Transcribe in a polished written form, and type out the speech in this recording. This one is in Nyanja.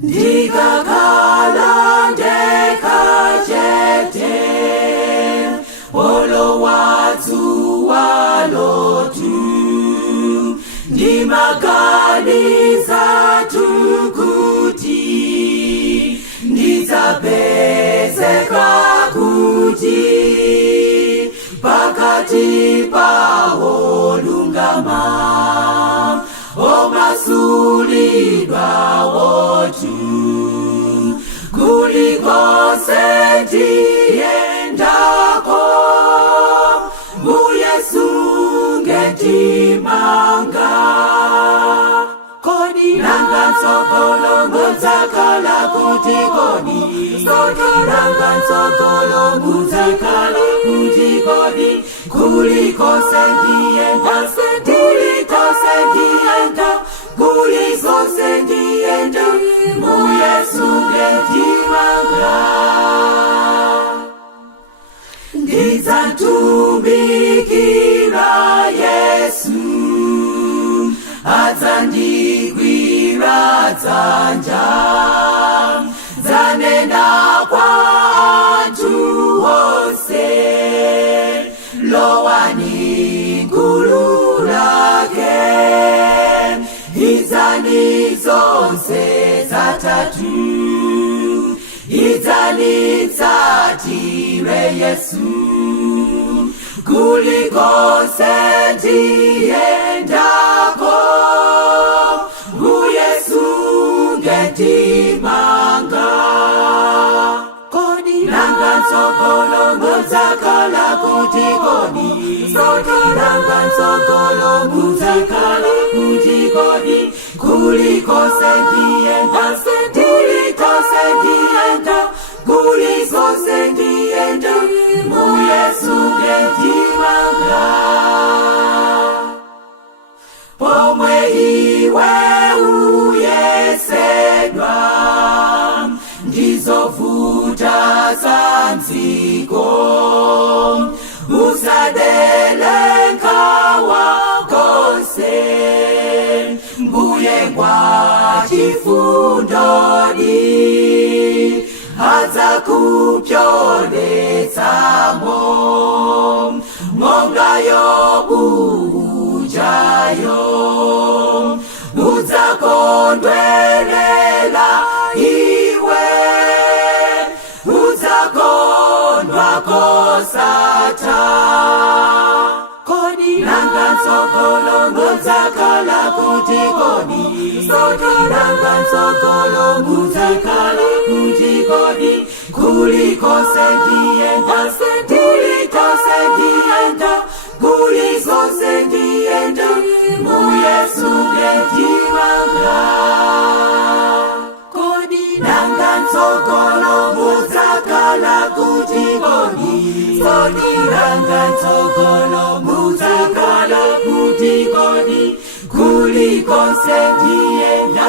Ndikakhala ndekachete olo wathu walotu ndimaganiza tukuti ndidzapezeka kuti pakati pawo lungama omasulidwa wotu kulikonse ndiyendako Yesu ngetimanga kodi nanga tsogolo mudzakhala kuti kodi nanga tsogolo mudzakhala kuti kodi kulikonse ndiyenda kulikonse ndiyenda Yesu ngetimanga ndidzatumikira Yesu adzandigwira dzanja dzanena kwa anthu onse lowani gulu lake idzani zonse zatatu idzanitsatire Yesu kulikonse ndiyendako Yesu ngetimanga kodi nanga tsogolo mudzakhala kuti kodi nanga tsogolo mudzakhala kuti kodi kulikonse ndiyenda kulikonse ndiyenda Yesu ngetimanga pomwe iwe uyesedwa ndizovuta zanziko usadele nkhawa konse mbuye mwachifundoni adzakupyoletsamo monga Yobu ujayo udzakondwelela iwe udzakondwa kosatha kodi nanga tsogolo mudzakhala kuti kodi nanga tsogolo mudzakhala kuti kodi kulikonse ndiyenda kulikonse ndiyenda Yesu ngetimanga kodi nanga tsogolo mudzakhala kuti kodi nanga tsogolo mudzakhala kuti kodi kulikonse ndiyenda